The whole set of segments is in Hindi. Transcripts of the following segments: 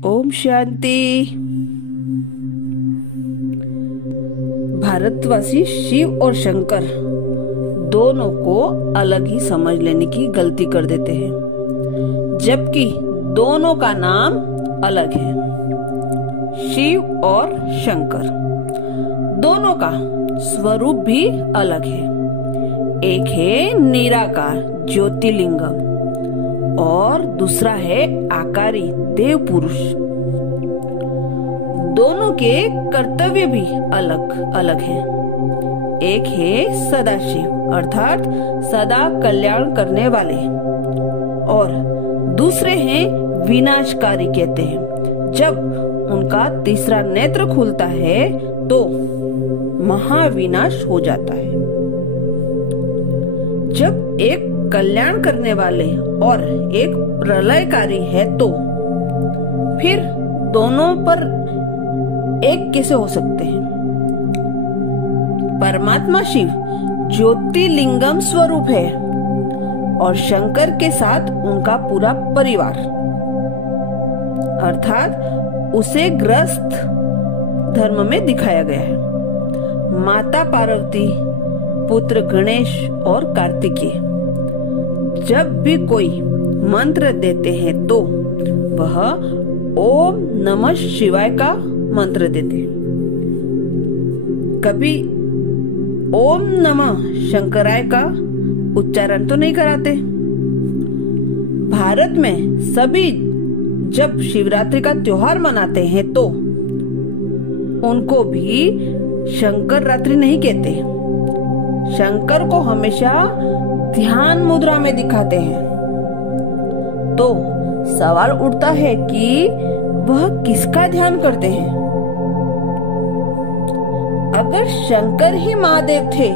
ओम शांति। भारतवासी शिव और शंकर दोनों को अलग ही समझ लेने की गलती कर देते हैं, जबकि दोनों का नाम अलग है। शिव और शंकर दोनों का स्वरूप भी अलग है। एक है निराकार ज्योतिर्लिंगम और दूसरा है आकारी देव पुरुष। दोनों के कर्तव्य भी अलग अलग हैं। एक है सदाशिव अर्थात सदा कल्याण करने वाले और दूसरे हैं विनाशकारी कहते हैं। जब उनका तीसरा नेत्र खुलता है तो महाविनाश हो जाता है। जब एक कल्याण करने वाले और एक प्रलयकारी है तो फिर दोनों पर एक कैसे हो सकते हैं? परमात्मा शिव ज्योतिर्लिंगम स्वरूप है और शंकर के साथ उनका पूरा परिवार, अर्थात उसे ग्रस्त धर्म में दिखाया गया है। माता पार्वती, पुत्र गणेश और कार्तिकेय जब भी कोई मंत्र देते हैं तो वह ओम नमः शिवाय का मंत्र देते हैं। कभी ओम नमः शंकराय का उच्चारण तो नहीं कराते। भारत में सभी जब शिवरात्रि का त्योहार मनाते हैं तो उनको भी शंकर रात्रि नहीं कहते। शंकर को हमेशा ध्यान मुद्रा में दिखाते हैं। तो सवाल उठता है कि वह किसका ध्यान करते हैं? अगर शंकर ही महादेव थे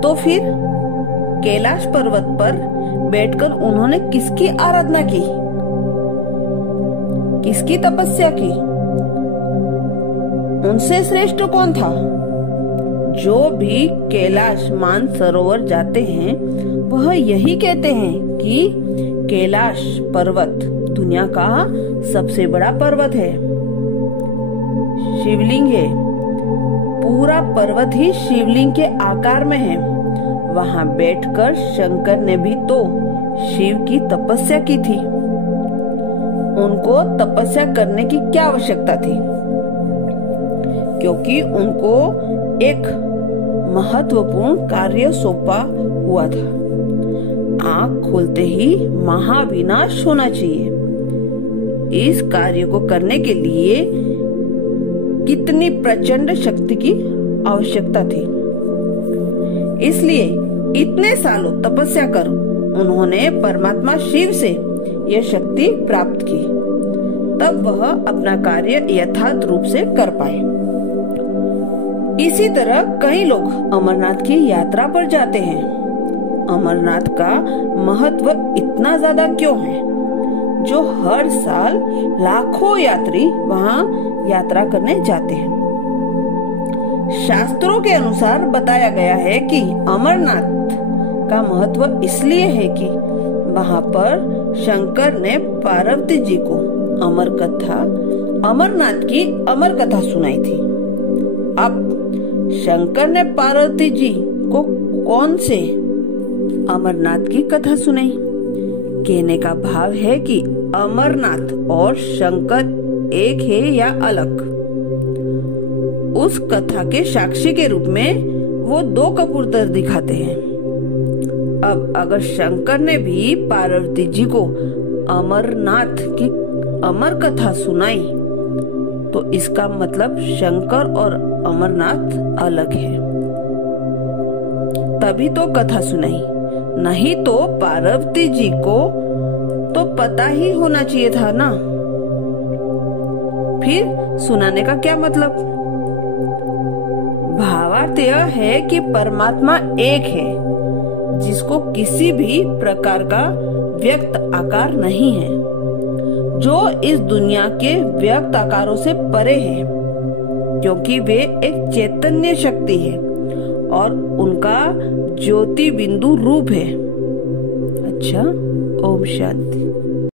तो फिर कैलाश पर्वत पर बैठकर उन्होंने किसकी आराधना की, किसकी तपस्या की? उनसे श्रेष्ठ कौन था? जो भी कैलाश मानसरोवर जाते हैं वह यही कहते हैं कि कैलाश पर्वत दुनिया का सबसे बड़ा पर्वत है, शिवलिंग है। पूरा पर्वत ही शिवलिंग के आकार में है। वहां बैठकर शंकर ने भी तो शिव की तपस्या की थी। उनको तपस्या करने की क्या आवश्यकता थी? क्योंकि उनको एक महत्वपूर्ण कार्य सौंपा हुआ था। आंख खोलते ही महाविनाश होना चाहिए। इस कार्य को करने के लिए कितनी प्रचंड शक्ति की आवश्यकता थी। इसलिए इतने सालों तपस्या कर उन्होंने परमात्मा शिव से यह शक्ति प्राप्त की, तब वह अपना कार्य यथार्थ रूप से कर पाए। इसी तरह कई लोग अमरनाथ की यात्रा पर जाते हैं। अमरनाथ का महत्व इतना ज्यादा क्यों है जो हर साल लाखों यात्री वहां यात्रा करने जाते हैं? शास्त्रों के अनुसार बताया गया है कि अमरनाथ का महत्व इसलिए है कि वहां पर शंकर ने पार्वती जी को अमरनाथ की अमर कथा सुनाई थी। अब शंकर ने पार्वती जी को कौन से अमरनाथ की कथा सुनाई? कहने का भाव है कि अमरनाथ और शंकर एक है या अलग? उस कथा के साक्षी के रूप में वो दो कबूतर दिखाते हैं। अब अगर शंकर ने भी पार्वती जी को अमरनाथ की अमर कथा सुनाई तो इसका मतलब शंकर और अमरनाथ अलग है, तभी तो कथा सुनाई। नहीं तो पार्वती जी को तो पता ही होना चाहिए था ना। फिर सुनाने का क्या मतलब? भावार्थ यह है कि परमात्मा एक है जिसको किसी भी प्रकार का व्यक्त आकार नहीं है, जो इस दुनिया के व्यक्त आकारों से परे है, क्योंकि वे एक चैतन्य शक्ति है और उनका ज्योति बिंदु रूप है। अच्छा, ओम शांति।